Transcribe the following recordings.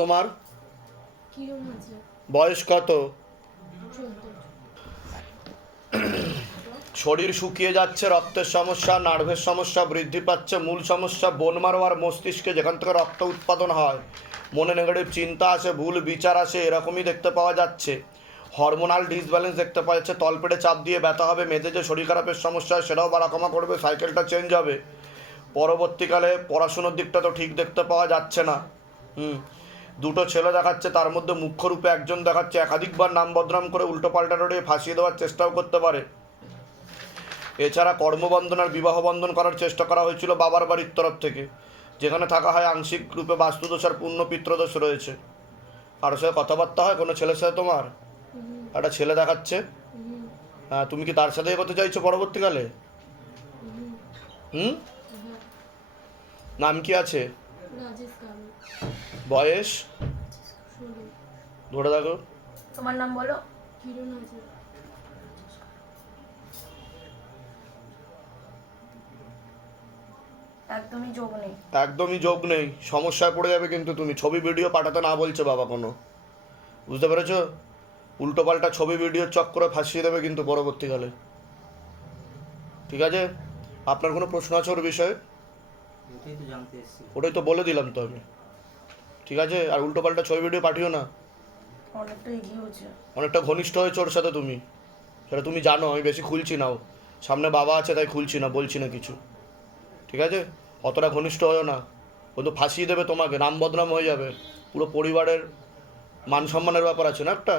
তোমার? বয়স কত? শরীর শুকিয়ে যাচ্ছে, রক্তের সমস্যা, নার্ভের সমস্যা বৃদ্ধি পাচ্ছে, মূল সমস্যা বোন মারো আর মস্তিষ্কে, যেখান থেকে রক্ত উৎপাদন হয়। মনে নেগেটিভ চিন্তা আসে, ভুল বিচার আসে, এরকমই দেখতে পাওয়া যাচ্ছে। হরমোনাল ডিসব্যালেন্স দেখতে পাওয়া যাচ্ছে, তলপেটে চাপ দিয়ে ব্যথা হবে, মেয়েদের যে শরীর খারাপের সমস্যা হয় সেটাও বাড়াকমা করবে, সাইকেলটা চেঞ্জ হবে। পরবর্তীকালে পড়াশুনোর দিকটা তো ঠিক দেখতে পাওয়া যাচ্ছে না। দুটো ছেলে দেখাচ্ছে, তার মধ্যে মুখ্য রূপে একজন দেখাচ্ছে একাধিকবার নাম বদনাম করে উল্টো পাল্টা রড়িয়ে ফাঁসিয়ে দেওয়ার চেষ্টাও করতে পারে। এছাড়া কর্মবন্ধন আর বিবাহ বন্ধন করার চেষ্টা করা হয়েছিল বাবার বাড়ির তরফ থেকে, যেখানে থাকা হয় আংশিক রূপে বাস্তুদোষ আর পূর্ণ পিত্রদোষ রয়েছে। কারোর সাথে কথাবার্তা হয় কোনো ছেলের সাথে তোমার? একটা ছেলে দেখাচ্ছে, হ্যাঁ, তুমি কি তার সাথে এগোতে চাইছো পরবর্তীকালে? নাম কি আছে? বয়স ধরে দেখো। তোমার নাম বলো। একদমই যোগ নেই, একদমই যোগ নেই। সমস্যায় পড়ে যাবে কিন্তু তুমি। ছবি ভিডিও পাঠাতে না বলছে বাবা কোনো, বুঝতে পেরেছো? উল্টো পাল্টা ছবি ভিডিও চক্করে ফাঁসিয়ে দেবে কিন্তু পরবর্তীকালে। ঠিক আছে, আপনার কোনো প্রশ্ন আছে ওর বিষয়ে? ওটাই তো বলে দিলাম তো আমি। ঠিক আছে, আর উল্টো পাল্টা ছবি ভিডিও পাঠিও না। অনেকটা ঘনিষ্ঠ হয়েছে ওর সাথে তুমি, সেটা তুমি জানো। আমি বেশি খুলছি নাও, সামনে বাবা আছে তাই খুলছি না, বলছি না কিছু। ঠিক আছে, অতটা ঘনিষ্ঠ হয়েও না, কিন্তু ফাঁসিয়ে দেবে তোমাকে, নাম বদনাম হয়ে যাবে, পুরো পরিবারের মান সম্মানের ব্যাপার আছে না একটা।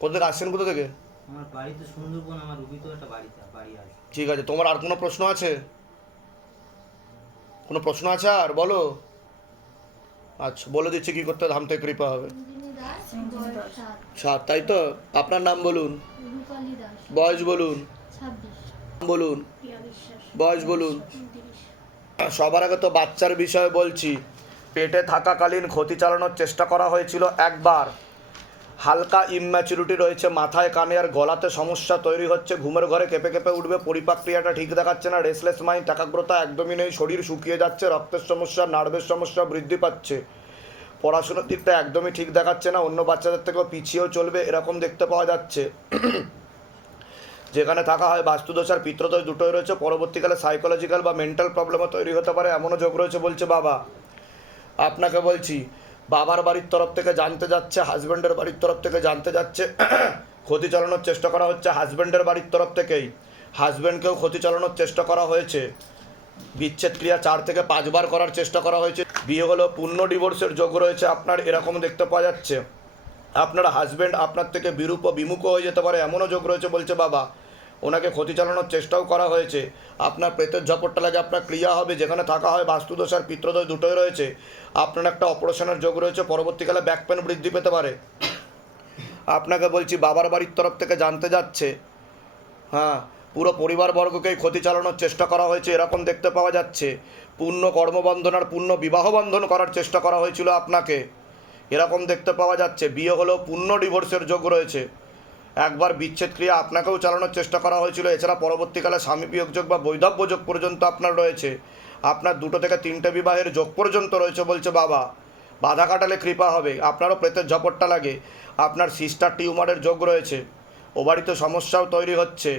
কোথা থেকে আসছেন, কোথা থেকে? আমার বাড়ি তো সুন্দরবন, আমার রুবিতে একটা বাড়ি আছে। ঠিক আছে, তোমার আর কোনো প্রশ্ন আছে? কোনো প্রশ্ন আছে আর বলো। আচ্ছা, বলে দিচ্ছি কী করতে ধাম থেকে কৃপা হবে। 7, তাই তো? আপনার নাম বলুন, বয়স বলুন, বলুন, বয়স বলুন। সবার আগে তো বাচ্চার বিষয়ে বলছি। পেটে থাকাকালীন ক্ষতি চালানোর চেষ্টা করা হয়েছিল একবার। হালকা ইম্যাচুরিটি রয়েছে, মাথায় কানে আর গলাতে সমস্যা তৈরি হচ্ছে, ঘুমের ঘরে কেঁপে কেঁপে উঠবে, পরিপাক্রিয়াটা ঠিক দেখাচ্ছে না, রেসলেস মাইন্ড, একাগ্রতা একদমই নেই, শরীর শুকিয়ে যাচ্ছে, রক্তের সমস্যা, নার্ভের সমস্যা বৃদ্ধি পাচ্ছে, পড়াশোনার দিকটা একদমই ঠিক দেখাচ্ছে না, অন্য বাচ্চাদের থেকেও পিছিয়েও চলবে, এরকম দেখতে পাওয়া যাচ্ছে। যেখানে থাকা হয় বাস্তুদোষ আর পিত্রদোষ দুটোই রয়েছে। পরবর্তীকালে সাইকোলজিক্যাল বা মেন্টাল প্রবলেমও তৈরি হতে পারে, এমনও যোগ রয়েছে বলছে বাবা। আপনাকে বলছি, বাবার বাড়ির তরফ থেকে জানতে যাচ্ছে, হাজব্যান্ডের বাড়ির তরফ থেকে জানতে যাচ্ছে, ক্ষতি চালানোর চেষ্টা করা হচ্ছে হাজব্যান্ডের বাড়ির তরফ থেকেই। হাজব্যান্ডকেও ক্ষতি চালানোর চেষ্টা করা হয়েছে, বিচ্ছেদ ক্রিয়া 4 থেকে 5 বার করার চেষ্টা করা হয়েছে। বিয়ে হলেও পূর্ণ ডিভোর্সের যোগ রয়েছে আপনার, এরকম দেখতে পাওয়া যাচ্ছে। আপনার হাজব্যান্ড আপনার থেকে বিরূপ ও বিমুখ হয়ে যেতে পারে, এমনও যোগ রয়েছে বলছে বাবা। ওনাকে ক্ষতি চালানোর চেষ্টাও করা হয়েছে। আপনার প্রেতের ঝপটটা লাগে, আপনার ক্রিয়া হবে, যেখানে থাকা হয় বাস্তুদোষ আর পিত্রদোষ দুটোই রয়েছে। আপনার একটা অপারেশনের যোগ রয়েছে, পরবর্তীকালে ব্যাক পেন বৃদ্ধি পেতে পারে। আপনাকে বলছি, বাবার বাড়ির তরফ থেকে জানতে যাচ্ছে, হ্যাঁ, পুরো পরিবারবর্গকেই ক্ষতি চালানোর চেষ্টা করা হয়েছে, এরকম দেখতে পাওয়া যাচ্ছে। পূর্ণ কর্মবন্ধন আর পূর্ণ বিবাহ বন্ধন করার চেষ্টা করা হয়েছিল আপনাকে, এরকম দেখতে পাওয়া যাচ্ছে। বিয়ে হলেও পূর্ণ ডিভোর্সের যোগ রয়েছে। একবার বিচ্ছেদ ক্রিয়া আপনাকেও চালানোর চেষ্টা করা হয়েছিল। এছাড়া পরবর্তীকালে স্বামী বিয়োগ যোগ বা বৈধব্য যোগ পর্যন্ত আপনার রয়েছে। আপনার 2 থেকে 3টে বিবাহের যোগ পর্যন্ত রয়েছে বলছে বাবা। বাধা কাটালে কৃপা হবে। আপনারও প্রেতের ঝপটটা লাগে। আপনার সিস্টার টিউমারের যোগ রয়েছে, ওভারিতে সমস্যাও তৈরি হচ্ছে।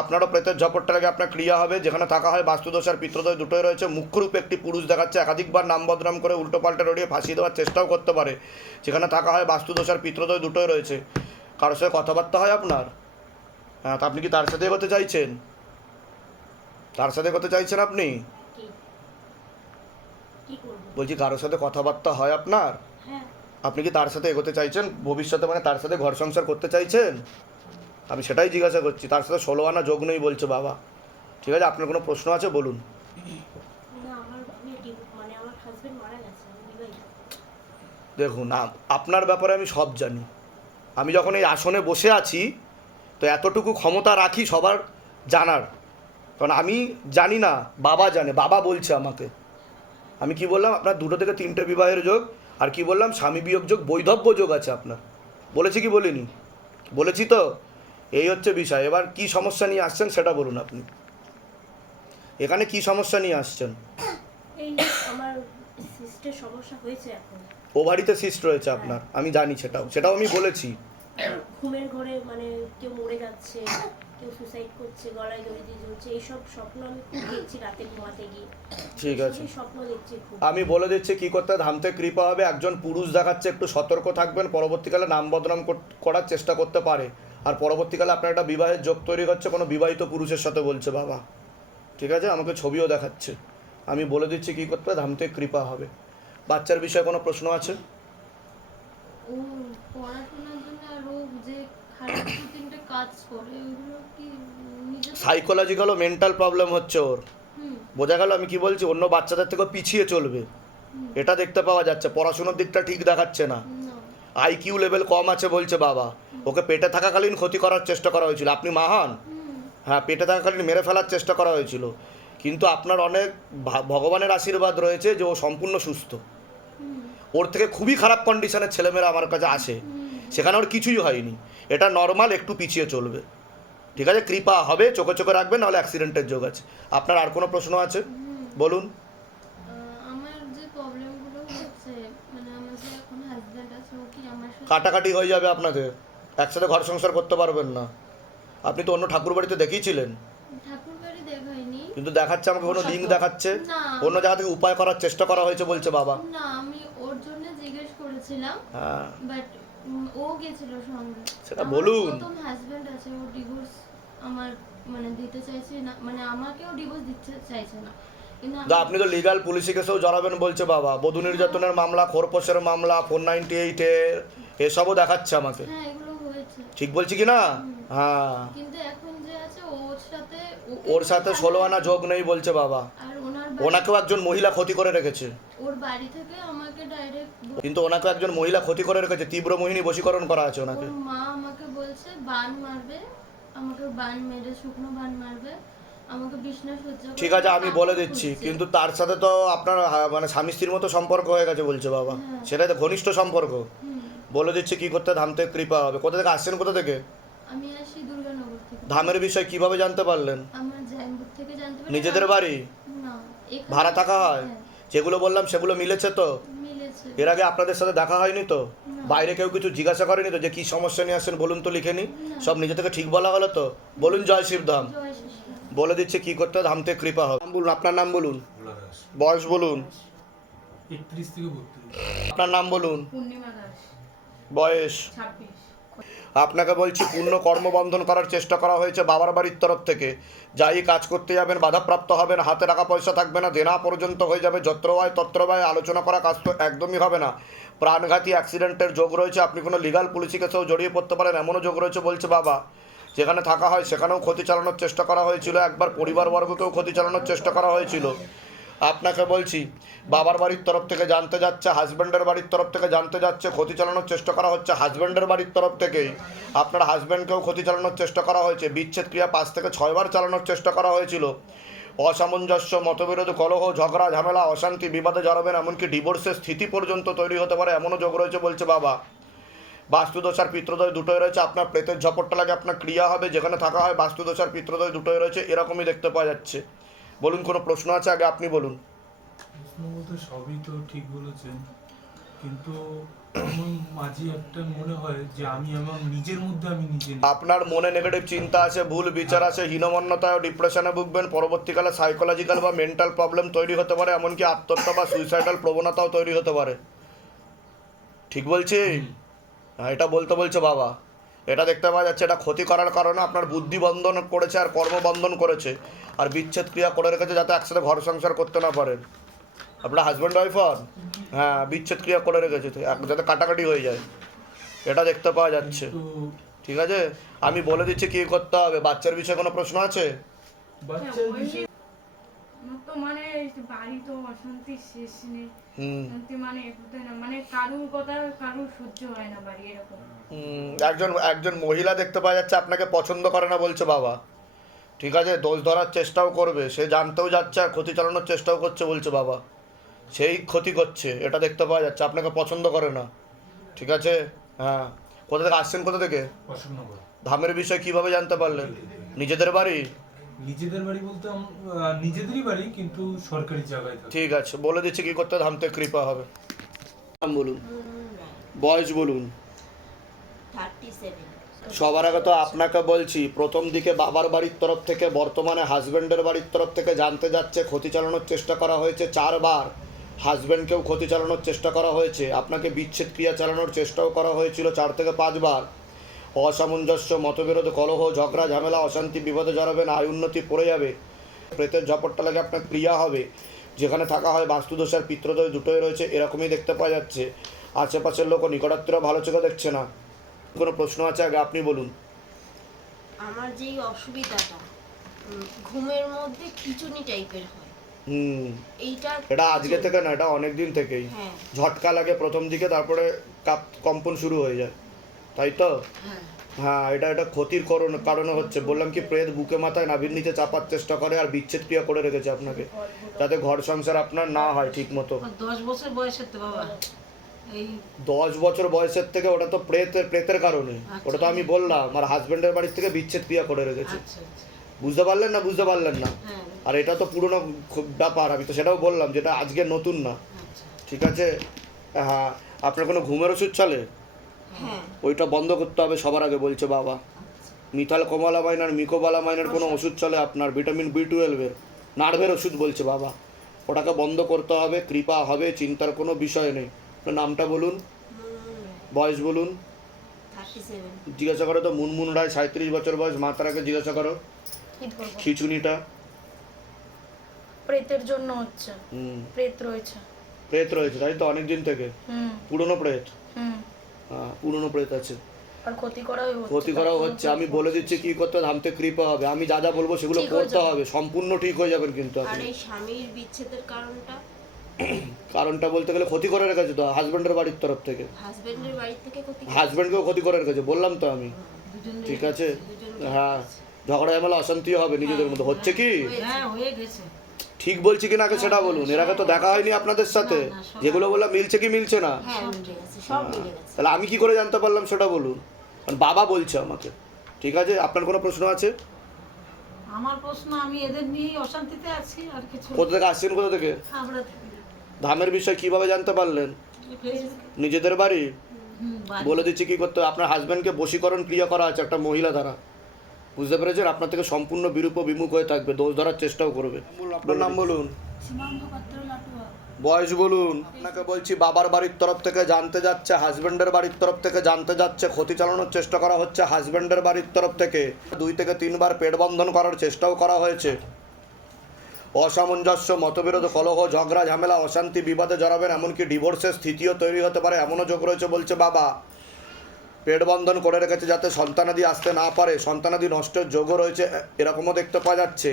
আপনারও প্রেতের ঝপটটা লাগে, আপনার ক্রিয়া হবে, যেখানে থাকা হয় বাস্তুদোষ আর পিত্রদোষ দুটোই রয়েছে। মুখ্যরূপে একটি পুরুষ দেখাচ্ছে, একাধিকবার নাম বদনাম করে উল্টো পাল্টা রড়িয়ে ফাঁসিয়ে দেওয়ার চেষ্টাও করতে পারে, যেখানে থাকা হয় বাস্তুদোষ আর পিত্রদোষ দুটোই রয়েছে। কারোর সাথে কথাবার্তা হয় আপনার? হ্যাঁ, তা আপনি কি তার সাথে এগোতে চাইছেন? তার সাথে এগোতে চাইছেন আপনি? বলছি, কারোর সাথে কথাবার্তা হয় আপনার? আপনি কি তার সাথে এগোতে চাইছেন ভবিষ্যতে, মানে তার সাথে ঘর সংসার করতে চাইছেন? আমি সেটাই জিজ্ঞাসা করছি। তার সাথে 16 আনা যোগ নেই বলছে বাবা। ঠিক আছে, আপনার কোনো প্রশ্ন আছে বলুন। দেখুন, আপনার ব্যাপারে আমি সব জানি। আমি যখন এই আসনে বসে আছি, তো এতটুকু ক্ষমতা রাখি সবার জানার, কারণ আমি জানি না, বাবা জানে। বাবা বলছে আমাকে। আমি কি বললাম? আপনার 2 থেকে 3টে বিবাহের যোগ, আর কি বললাম? স্বামী বিয়োগ যোগ, বৈধব্য যোগ আছে আপনার। বলেছি কি বলিনি? বলেছি তো। এই হচ্ছে বিষয়। এবার কি সমস্যা নিয়ে আসছেন সেটা বলুন আপনি। এখানে কি সমস্যা নিয়ে আসছেন? এই আমার সিস্টের সমস্যা হয়েছে এখন। ও বাড়িতে সিস্ট রয়েছে আপনার, আমি জানি সেটাও আমি বলেছি। ঘুমের ঘরে মানে কেউ মরে যাচ্ছে, কেউ সুসাইড করছে, গলায় দড়ি দিয়ে ঝুলছে, এইসব স্বপ্ন আমি খুব দেখছি রাতে ঘুমাতে গিয়ে। ঠিক আছে, এইসবই স্বপ্ন দেখছি খুব। আমি বলে দিচ্ছি কি করতে হবে, ধামতে কৃপা হবে। একজন পুরুষ দেখাচ্ছে, একটু সতর্ক থাকবেন, পরবর্তীকালে নাম বদনাম করার চেষ্টা করতে পারে। আর পরবর্তীকালে আপনার একটা বিবাহের যোগ তৈরি হচ্ছে কোনো বিবাহিত পুরুষের সাথে বলছে বাবা। ঠিক আছে, আমাকে ছবিও দেখাচ্ছে। আমি বলে দিচ্ছি কি করতে হবে, ধামতে কৃপা হবে। বাচ্চার বিষয়ে কোনো প্রশ্ন আছে? ও পড়াশোনার জন্য আর ও যে খারাপ দু তিনটে কাজ করে ওইগুলো কি নিজে সাইকোলজিক্যাল ও মেন্টাল প্রবলেম হচ্ছে ওর। হুম বোঝা গেল আমি কি বলছি? অন্য বাচ্চাদের থেকে পিছিয়ে চলবে, এটা দেখতে পাওয়া যাচ্ছে। পড়াশোনার দিকটা ঠিক দেখাচ্ছে না, না আইকিউ লেভেল কম আছে বলছে বাবা। ওকে পেটে থাকাকালীন ক্ষতি করার চেষ্টা করা হয়েছিল, আপনি মহান। হ্যাঁ, পেটে থাকাকালীন মেরে ফেলার চেষ্টা করা হয়েছিল, কিন্তু আপনার অনেক ভগবানের আশীর্বাদ রয়েছে যে ও সম্পূর্ণ সুস্থ। ওর থেকে খুবই খারাপ কন্ডিশনের ছেলেমেয়েরা আমার কাছে আসে, সেখানে ওর কিছুই হয়নি। এটা নর্মাল, একটু পিছিয়ে চলবে। ঠিক আছে, কৃপা হবে, চোখে চোখে রাখবেন, নাহলে অ্যাক্সিডেন্টের যোগ আছে। আপনার আর কোনো প্রশ্ন আছে? বলুন। আমার যে প্রবলেমগুলো হচ্ছে মানে আমার যে এখন হাজব্যান্ড আছে ও কি আমার সাথে কাটাকাটি হয়ে যাবে আপনাদের, একসাথে ঘর সংসার করতে পারবেন না। আপনি তো অন্য ঠাকুর বাড়িতে দেখিয়েছিলেন, ঠাকুর বাড়ি দেখাইনি। কিন্তু দেখাচ্ছে আমাকে কোনো লিঙ্ক দেখাচ্ছে, না। অন্য জায়গা থেকে উপায় করার চেষ্টা করা হয়েছে বলছে বাবা। না আমি ওর জন্য জিজ্ঞেস করেছিলাম, হ্যাঁ, বাট ও গেছিল সঙ্গে। সেটা আমার বলুন। প্রথম হাজব্যান্ড আছে, ও ডিভোর্স আমার মানে দিতে চাইছে না, মানে আমাকেও ডিভোর্স দিতে চাইছে না, কিন্তু দা আপনি তো লিগাল পুলিশি কেসেও জড়াবেন বলছে বাবা। বধূ নির্যাতনের মামলা, খোরপোশের মামলা, 498 এসবও দেখাচ্ছে আমাকে। হ্যাঁ এগুলো হয়েছে, ঠিক বলছি কি না? হ্যাঁ, কিন্তু এখন যে আছে ওর সাথে ওর সাথে 16 আনা যোগ নেই বলছে বাবা। আর ওনার ওনাকেও একজন মহিলা ক্ষতি করে রেখেছে, ওর বাড়ি থেকে আমাকে ডাইরেক্ট কিন্তু ওনাকেও একজন মহিলা ক্ষতি করে রেখেছে, তীব্র মোহিনী বশীকরণ করা আছে ওনাকে। ওর মা আমাকে বলছে বান মারবে, আমাকে বান মেরে শুকনো বান মারবে, আমাকে বিছনা সজ্জা করে ঠিক আছে, আমি বলে দিচ্ছি, খুঁজছে। কিন্তু তার সাথে তো আপনার মানে স্বামী স্ত্রীর মতো সম্পর্ক হয়ে গেছে বলছে বাবা। হ্যাঁ। সেটাই তো ঘনিষ্ঠ সম্পর্ক। হুম, বলে দিচ্ছি কি করতে, ধামতে কৃপা হবে। কোথা থেকে আসছেন, কোথা থেকে? আমি আসি দুর্গানগর থেকে। ধামের বিষয় কিভাবে জানতে পারলেন? আমার জাইমপুর থেকে জানতে পারি। নিজেদের বাড়ি? না, এখানে ভাড়া থাকা হয়? হ্যাঁ, যেগুলো বললাম সেগুলো মিলেছে তো? মিলেছে। এর আগে আপনাদের সাথে দেখা হয়নি তো? বাইরে কেউ কিছু জিজ্ঞাসা করেনি তো যে কি সমস্যা নিয়ে আসেন বলুন তো, লিখে নি? সব নিজে থেকে ঠিক বলা হলো তো? বলুন জয় শিবধাম। জয় শ্রী বলে দিচ্ছে কি করতে হবে, ধামতে কৃপা হবে। নাম বলুন, আপনার নাম বলুন, বয়স বলুন, 31 থেকে 32। আপনার নাম বলুন, পূর্ণিমা দাস, বয়স। 26। আপনাকে বলছি পূর্ণ কর্মবন্ধন করার চেষ্টা করা হয়েছে বাবার বাড়ির তরফ থেকে। যাই কাজ করতে যাবেন বাধাপ্রাপ্ত হবেন, হাতে টাকা পয়সা থাকবে না, দেনা পর্যন্ত হয়ে যাবে, যত্রবায় তত্রবায়, আলোচনা করা কাজ তো একদমই হবে না। প্রাণঘাতী অ্যাক্সিডেন্টের যোগ রয়েছে, আপনি কোনো লিগাল পুলিশি কেসেও জড়িয়ে পড়তে পারেন, এমনও যোগ রয়েছে বলছে বাবা। যেখানে থাকা হয় সেখানেও ক্ষতি চালানোর চেষ্টা করা হয়েছিল, একবার পরিবারবর্গকেও ক্ষতি চালানোর চেষ্টা করা হয়েছিল। আপনাকে বলছি বাবার বাড়ির তরফ থেকে জানতে যাচ্ছে, হাজব্যান্ডের বাড়ির তরফ থেকে জানতে যাচ্ছে, ক্ষতি চালানোর চেষ্টা করা হচ্ছে হাজব্যান্ডের বাড়ির তরফ থেকেই। আপনার হাজব্যান্ডকেও ক্ষতি চালানোর চেষ্টা করা হয়েছে, বিচ্ছেদ ক্রিয়া 5 থেকে 6 বার চালানোর চেষ্টা করা হয়েছিল। অসামঞ্জস্য, মতবিরোধ, কলহ, ঝগড়া, ঝামেলা, অশান্তি, বিবাদে জড়াবেন, এমনকি ডিভোর্সের স্থিতি পর্যন্ত তৈরি হতে পারে, এমনও যোগ রয়েছে বলছে বাবা। বাস্তুদোষ আর পিত্রদোষ দুটোই রয়েছে, আপনার প্রেতের ঝপটটা লাগে, আপনার ক্রিয়া হবে, যেখানে থাকা হয় বাস্তুদোষ আর পিত্রদোষ দুটোই রয়েছে, এরকমই দেখতে পাওয়া যাচ্ছে। বলুন, কোনো প্রশ্ন আছে? আগে আপনি বলুন। প্রশ্ন বলতে সবই তো ঠিক বলেছেন, কিন্তু আমার মাঝে একটা মনে হয় যে আমি আমার নিজের মধ্যে আমি নিজে নেই। আপনার মনে নেগেটিভ চিন্তা আছে, ভুল বিচার আছে, হীনমন্যতায় ও ডিপ্রেশনে ভুগবেন, পরবর্তীকালে সাইকোলজিক্যাল বা মেন্টাল প্রবলেম তৈরি হতে পারে, এমনকি আত্মহত্যা বা সুইসাইডাল প্রবণতাও তৈরি হতে পারে। ঠিক বলছি? হ্যাঁ, এটা বলতে বলছে বাবা। এটা দেখতে পাওয়া যাচ্ছে, এটা ক্ষতি করার কারণে আপনার বুদ্ধি বন্ধন করেছে আর কর্মবন্ধন করেছে, আর বিচ্ছেদ ক্রিয়া করে রেখেছে যাতে একসাথে ঘর সংসার করতে না পারেন। আপনার হাজব্যান্ড ওয়াইফ হন? হ্যাঁ, বিচ্ছেদ ক্রিয়া করে রেখেছে যাতে কাটাকাটি হয়ে যায়, এটা দেখতে পাওয়া যাচ্ছে। তো ঠিক আছে, আমি বলে দিচ্ছি কি করতে হবে। বাচ্চার বিষয়ে কোনো প্রশ্ন আছে? বাচ্চার বিষয়ে আমার তো মানে বাড়ি তো অশান্তির শেষ নেই, শান্তি মানে কোথায় না, মানে কারুর কথা কারুর সহ্য হয় না বাড়ি এরকম। একজন মহিলা দেখতে পাওয়া যাচ্ছে আপনাকে পছন্দ করে না বলছে বাবা। ঠিক আছে, দোষ ধরার চেষ্টাও করবে, সে জানতেও যাচ্ছে আর ক্ষতি চালানোর চেষ্টাও করছে বলছে বাবা। সেই ক্ষতি করছে, এটা দেখতে পাওয়া যাচ্ছে, আপনাকে পছন্দ করে না। ঠিক আছে, হ্যাঁ। কোথা থেকে আসছেন, কোথা থেকে? অশোকনগর। ধামের বিষয় কিভাবে জানতে পারলেন? নিজেদের বাড়ি? নিজেদের বাড়ি বলতে নিজেদেরই বাড়ি, কিন্তু সরকারি জায়গায় থাকে। ঠিক আছে, বলে দিচ্ছি কি করতে, ধামতে কৃপা হবে। নাম বলুন, মুনমুন রায়, বয়স বলুন। 37। সবার আগে তো আপনাকে বলছি, প্রথম দিকে বাবার বাড়ির তরফ থেকে বর্তমানে হাজব্যান্ডের বাড়ির তরফ থেকে জানতে যাচ্ছে ক্ষতি চালানোর চেষ্টা করা হয়েছে 4 বার। হাজব্যান্ডকেও ক্ষতি চালানোর চেষ্টা করা হয়েছে, আপনাকে বিচ্ছেদ ক্রিয়া চালানোর চেষ্টাও করা হয়েছিল 4 থেকে 5 বার। অসামঞ্জস্য, মতবিরোধ, কলহ, ঝগড়া, ঝামেলা, অশান্তি, বিপদে জড়াবেন, আয় উন্নতি পড়ে যাবে। প্রেতের ঝপটটা লাগে আপনার ক্রিয়া হবে, যেখানে থাকা হয় বাস্তুদোষ আর পিত্রদোষ দুটোই রয়েছে, এরকমই দেখতে পাওয়া যাচ্ছে। আশেপাশের লোক নিকটাত্মীয় ভালো চোখে দেখছে না। কোনো প্রশ্ন আছে আগে আপনি বলুন। আমার যেই অসুবিধাটা, ঘুমের মধ্যে খিচুনি টাইপের হয়, এইটা এটা আজকে থেকে না, এটা অনেক দিন থেকেই। হ্যাঁ ঝটকা লাগে প্রথম দিকে, তারপরে কম্পন শুরু হয়ে যায়, তাই তো? হ্যাঁ হ্যাঁ, এটা ক্ষতির কারণে হচ্ছে। বললাম কি, প্রেত বুকে মাথায় নাভির নিচে চাপার চেষ্টা করে আর বিচ্ছেদ ক্রিয়া করে রেখেছে আপনাকে, যাতে ঘর সংসার আপনার না হয় ঠিক মতো। 10 বছর বয়সের তো বাবা, এই 10 বছর বয়সের থেকে ওটা তো প্রেতের কারণে, ওটা তো আমি বললাম। আর হাজবেন্ডের বাড়ির থেকে বিচ্ছেদ ক্রিয়া করে রেখেছে। আচ্ছা আচ্ছা, বুঝতে পারলেন না? বুঝতে পারলেন না? হ্যাঁ আর এটা তো পুরোনো ব্যাপার, আমি তো সেটাও বললাম, যেটা আজকে নতুন না। আচ্ছা ঠিক আছে? হ্যাঁ, আপনার কোনো ঘুমের ওষুধ চলে? হ্যাঁ ওইটা বন্ধ করতে হবে সবার আগে বলছে বাবা। মিথাল কমালামাইন আর মিকোবালামাইনের কোনো ওষুধ চলে আপনার, ভিটামিন B12-এর, নার্ভের ওষুধ বলছে বাবা, ওটাকে বন্ধ করতে হবে। কৃপা হবে, চিন্তার কোনো বিষয় নেই। আপনার নামটা বলুন, মুনমুন রায়, বয়স বলুন। 37। জিজ্ঞাসা করো তো, মুনমুন রায়, 37 বছর বয়স, মাতারাকে জিজ্ঞাসা করো। কি করবো? খিচুনিটা প্রেতের জন্য হচ্ছে, হুম, প্রেত রয়েছে। প্রেত রয়েছে তাই তো অনেক দিন থেকে? হুম পুরনো প্রেত? হুম হ্যাঁ, পুরনো প্রেত আছে, আর ক্ষতি করাই হচ্ছে। ক্ষতি করা হচ্ছে। আমি বলে দিচ্ছি কি করতে হবে, ধামতে কৃপা হবে। আমি যা যা বলবো সেগুলো ঠিক হয়ে করতে যাবে। হবে, সম্পূর্ণ ঠিক হয়ে যাবেন কিন্তু আর আপনি। এই স্বামীর বিচ্ছেদের কারণটা, কারণটা বলতে গেলে ক্ষতি করে রেখেছে তো হাজব্যান্ডের বাড়ির তরফ থেকে, হাজবেন্ডের বাড়ি থেকে ক্ষতি করে। হাজব্যান্ডকেও ক্ষতি করে রেখেছে, বললাম তো আমি। দুজনে ঠিক আছে? দুজনকে হ্যাঁ, ঝগড়া ঝামেলা অশান্তি হবে নিজেদের মধ্যে, হচ্ছে কি? হ্যাঁ হয়ে গেছে। ঠিক বলছি কি না আগে সেটা বলুন। এর আগে তো দেখা হয়নি আপনাদের সাথে, যেগুলো বললাম মিলছে কি মিলছে না? হ্যাঁ মিলে গেছে, সব মিলে গেছে। তাহলে আমি কি করে জানতে পারলাম সেটা বলুন, কারণ বাবা বলছে আমাকে। ঠিক আছে, আপনার কোনো প্রশ্ন আছে? আমার প্রশ্ন, আমি এদের নিয়েই অশান্তিতে আছি, আর কিছু কোথা থেকে আসছেন, কোথা থেকে? আমরা থেকে ধামের বিষয় কিভাবে জানতে পারলেন? ফেসবুকে, নিজেদের বাড়ি? বাড়ি। বলে দিচ্ছি কি করতে হবে। আপনার হাজব্যান্ডকে বশীকরণ ক্রিয়া করা আছে একটা মহিলা দ্বারা, বুঝতে পেরেছেন? আপনার থেকে সম্পূর্ণ বিরূপ বিমুখ হয়ে থাকবে, দোষ ধরার চেষ্টাও করবে। আপনার নাম বলুন, বয়স বলুন। আপনাকে বলছি, বাবার বাড়ির তরফ থেকে জানতে যাচ্ছে, হাজব্যান্ডের বাড়ির তরফ থেকে জানতে যাচ্ছে, ক্ষতি চালানোর চেষ্টা করা হচ্ছে হাজব্যান্ডের বাড়ির তরফ থেকে। 2 থেকে 3 বার পেট বন্ধন করার চেষ্টাও করা হয়েছে। অসামঞ্জস্য, মতবিরোধ, কলহ, ঝগড়া, ঝামেলা, অশান্তি, বিবাদে জড়াবেন, এমনকি ডিভোর্সের স্থিতিও তৈরি হতে পারে, এমনও যোগ রয়েছে বলছে বাবা। পেট বন্ধন করে রেখেছে যাতে সন্তানাদি আসতে না পারে, সন্তানাদি নষ্টের যোগও রয়েছে, এরকমও দেখতে পাওয়া যাচ্ছে।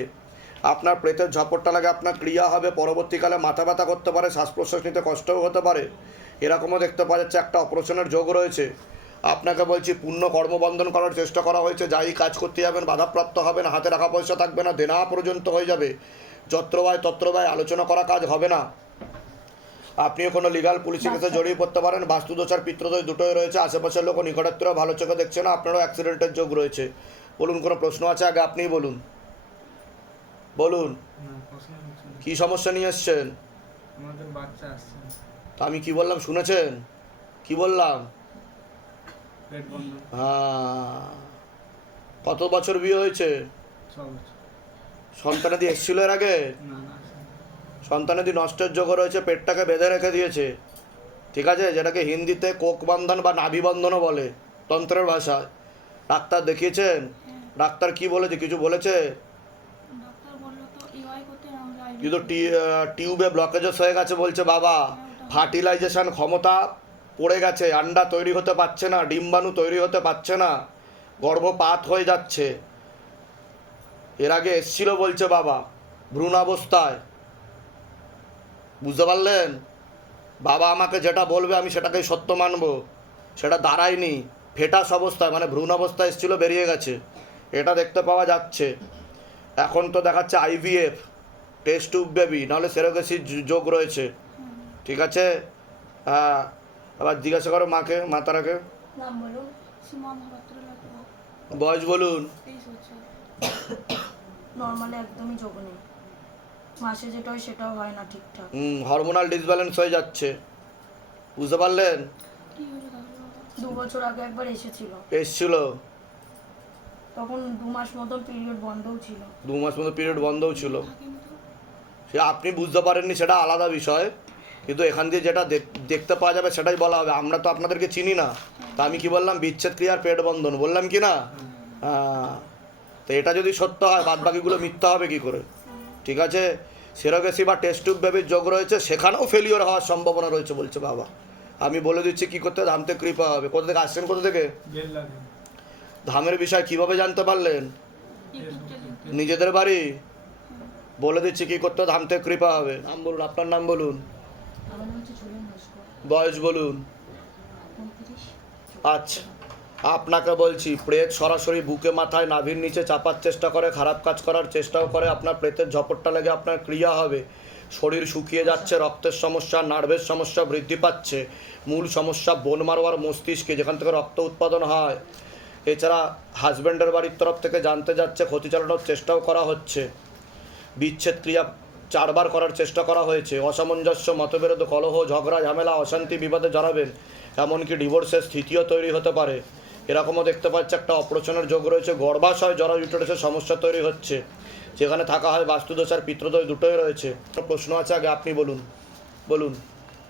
আপনার প্রেতের ঝপটটা লাগে আপনার ক্রিয়া হবে, পরবর্তীকালে মাথা ব্যথা করতে পারে, শ্বাস প্রশ্বাস নিতে কষ্টও হতে পারে, এরকমও দেখতে পাওয়া যাচ্ছে। একটা অপারেশনের যোগ রয়েছে। আপনাকে বলছি, পূর্ণ কর্মবন্ধন করার চেষ্টা করা হয়েছে, যাই কাজ করতে যাবেন বাধাপ্রাপ্ত হবেন, হাতে রাখা পয়সা থাকবে না, দেনা পর্যন্ত হয়ে যাবে, যত্র ব্যয় আলোচনা করা কাজ হবে না। আপনিও কোনো লিগাল পুলিশি কেসে জড়িয়ে পড়তে পারেন। বাস্তুদোষ আর পিত্রদোষ দুটোই রয়েছে, আশেপাশের লোক নিকটাত্মীয় ভালো চোখে দেখছে না, আপনারও অ্যাক্সিডেন্টের যোগ রয়েছে। বলুন, কোনো প্রশ্ন আছে আগে আপনিই বলুন, বলুন না, প্রশ্ন কিছু নেই। কী সমস্যা নিয়ে এসছেন? আমাদের বাচ্চা আসছে, তা আমি কি বললাম শুনেছেন? কি বললাম? পেট বন্ধ, হ্যাঁ, কত বছর বিয়ে হয়েছে? 6 বছর। সন্তানাদি এসেছিল এর আগে? না না, আসেনি। সন্তানাদি নষ্টের যোগ রয়েছে, পেটটাকে বেঁধে রেখে দিয়েছে। ঠিক আছে, যেটাকে হিন্দিতে কোক বন্ধন বা নাভি বন্ধনও বলে তন্ত্রের ভাষায়। ডাক্তার দেখিয়েছেন? ডাক্তার কি বলেছে, কিছু বলেছে? কিন্তু টিউবে ব্লকেজেস হয়ে গেছে বলছে বাবা, ফার্টিলাইজেশন ক্ষমতা পড়ে গেছে, আন্ডা তৈরি হতে পারছে না, ডিম্বাণু তৈরি হতে পারছে না, গর্ভপাত হয়ে যাচ্ছে। এর আগে এসছিল বলছে বাবা ভ্রূণাবস্থায়, বুঝতে পারলেন? বাবা আমাকে যেটা বলবে আমি সেটাকেই সত্য মানব, সেটা দাঁড়ায়নি, ফেটাস অবস্থায় মানে ভ্রূণ অবস্থায় এসেছিলো, বেরিয়ে গেছে, এটা দেখতে পাওয়া যাচ্ছে। এখন তো দেখাচ্ছে IVF, টেস্ট টিউব বেবি, নাহলে সেরোগেসির যোগ রয়েছে। ঠিক আছে? হ্যাঁ, আবার জিজ্ঞাসা করো মাকে, মাতারাকে। নাম বলুন। বয়স বলুন। নর্মালি একদমই যোগ নেই, মাসে যেটা হয় সেটাও হয় না ঠিকঠাক। হরমোনাল ডিসব্যালেন্স হয়ে যাচ্ছে। বুঝতে পারলেন? 2 বছর আগে একবার এসেছিল, এসছিল, তখন 2 মাস মতো পিরিয়ড বন্ধও ছিল। 2 মাস মতো পিরিয়ড বন্ধও ছিল। সে আপনি বুঝতে পারেননি সেটা আলাদা বিষয়, কিন্তু এখান দিয়ে যেটা দেখতে পাওয়া যাবে সেটাই বলা হবে। আমরা তো আপনাদেরকে চিনি না, তা আমি কি বললাম? বিচ্ছেদ ক্রিয়ার পেট বন্ধন বললাম কি না? হ্যাঁ, তো এটা যদি সত্য হয় বাদ বাকিগুলো মিথ্যা হবে কি করে? ঠিক আছে, সেরোগেসি বা টেস্ট টিউব বেবির যোগ রয়েছে, সেখানেও ফেলিওর হওয়ার সম্ভাবনা রয়েছে বলছে বাবা। আমি বলে দিচ্ছি কি করতে, ধামতে কৃপা হবে। কোথা থেকে আসছেন, কোথা থেকে? বেল লাগে। ধামের বিষয় কিভাবে জানতে পারলেন? নিজেদের বাড়ি। বলে দিচ্ছি কি করতে, ধামতে কৃপা হবে। নাম বলুন, আপনার নাম বলুন, আমার নাম হচ্ছে ঝুলন নস্কর, বয়স বলুন। 29। আচ্ছা, আপনাকে বলছি, প্রেত সরাসরি বুকে মাথায় নাভির নিচে চাপার চেষ্টা করে, খারাপ কাজ করার চেষ্টাও করে। আপনার প্রেতের ঝপটটা লেগে আপনার ক্রিয়া হবে। শরীর শুকিয়ে যাচ্ছে, রক্তের সমস্যা, নার্ভের সমস্যা বৃদ্ধি পাচ্ছে। মূল সমস্যা বোন মারো আর মস্তিষ্কে, যেখান থেকে রক্ত উৎপাদন হয়। এছাড়া হাজব্যান্ডের বাড়ির তরফ থেকে জানতে যাচ্ছে, ক্ষতি চালানোর চেষ্টাও করা হচ্ছে। বিচ্ছেদ ক্রিয়া 4 বার করার চেষ্টা করা হয়েছে। অসামঞ্জস্য, মতবিরোধ, কলহ, ঝগড়া, ঝামেলা, অশান্তি, বিবাদে জড়াবেন। এমনকি ডিভোর্সের স্থিতিও তৈরি হতে পারে। এরকমও দেখতে পাচ্ছে একটা অপারেশনের যোগ রয়েছে। গর্ভাশয়, জরা ইউটেরাসের সমস্যা তৈরি হচ্ছে, যেখানে থাকা হয় বাস্তুদোষ আর পিতৃদোষ দুটোই রয়েছে। প্রশ্ন আছে, আগে আপনি বলুন, বলুন।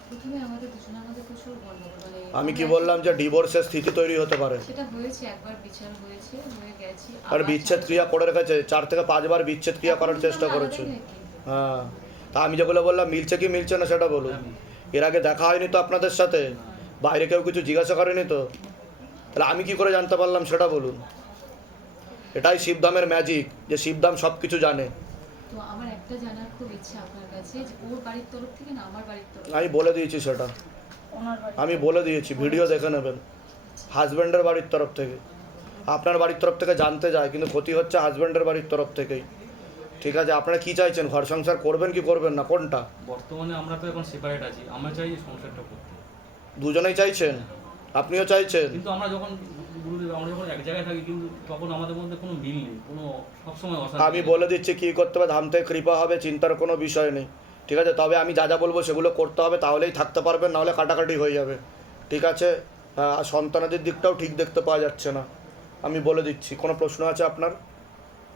প্রথমে আমাদের দুজনের মধ্যে প্রচুর গন্ডগোল, মানে আমি কি আমরা বললাম যে ডিভোর্সের স্থিতি তৈরি হতে পারে? সেটা হয়েছে, একবার বিচার হয়েছে, হয়ে গেছি। আর বিচ্ছেদ ক্রিয়া করে রেখেছে, 4 থেকে 5 বার বিচ্ছেদ ক্রিয়া করার চেষ্টা করেছে। হ্যাঁ, তা আমি যেগুলো বললাম মিলছে কি মিলছে না সেটা বলুন। এর আগে দেখা হয়নি তো আপনাদের সাথে? বাইরে কেউ কিছু জিজ্ঞাসা করেনি তো? তাহলে আমি কি করে জানতে পারলাম সেটা বলুন। এটাই শিবধামের ম্যাজিক, যে শিবধাম সব কিছু জানে। তো আমার একটা জানার খুব ইচ্ছা আপনার কাছে, যে ওর বাড়ির তরফ থেকে না আমার বাড়ির তরফ আমি বলে দিয়েছি সেটা, ওনার বাড়ি আমি বলে দিয়েছি, ভিডিও দেখে নেবেন। হাজব্যান্ডের বাড়ির তরফ থেকে, আপনার বাড়ির তরফ থেকে জানতে যায়, কিন্তু ক্ষতি হচ্ছে হাজব্যান্ডের বাড়ির তরফ থেকেই। ঠিক আছে, আপনারা কি চাইছেন? ঘর সংসার করবেন কি করবেন না, কোনটা? বর্তমানে আমরা তো এখন সেপারেট আছি, আমরা চাই যে সংসারটা করতে। দুজনেই চাইছেন? আপনিও চাইছেন? কিন্তু আমরা যখন এক জায়গায় থাকি, কিন্তু তখন আমাদের মধ্যে কোনো মিল নেই, কোনো সবসময় অশান্তি। আমি বলে দিচ্ছি কি করতে হবে, ধাম থেকে কৃপা হবে, চিন্তার কোনো বিষয় নেই। ঠিক আছে, তবে আমি যা যা বলবো সেগুলো করতে হবে, তাহলেই থাকতে পারবেন, নাহলে কাটাকাটি হয়ে যাবে। ঠিক আছে, আর সন্তানাদের দিকটাও ঠিক দেখতে পাওয়া যাচ্ছে না, আমি বলে দিচ্ছি। কোনো প্রশ্ন আছে আপনার?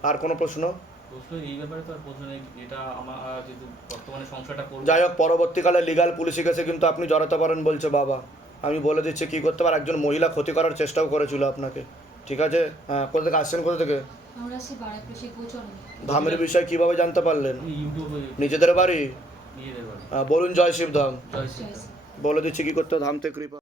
আর কোনো প্রশ্ন? প্রশ্ন এই ব্যাপারে তো আর প্রশ্ন নেই, এটা আমার যেহেতু বর্তমানে সংসারটা করবো। যাই হোক, পরবর্তীকালে লিগাল পুলিশি কেসে কিন্তু আপনি জড়াতে পারেন বলছে বাবা। আমি বলে দিচ্ছি কী করতে পারে। একজন মহিলা ক্ষতি করার চেষ্টাও করেছিল আপনাকে। ঠিক আছে, হ্যাঁ, কোথা থেকে আসছেন, কোথা থেকে? আমরা আছি বারাকৃষি গোচরণে। ধামের বিষয় কিভাবে জানতে পারলেন? ইউটিউবে নিজেদের বাড়ি? নিজেদের বাড়ি। বলুন জয় শিবধাম। জয় শ্রী জয় শ্রী। বলে দিচ্ছি কি করতে হবে, ধাম থেকে কৃপা।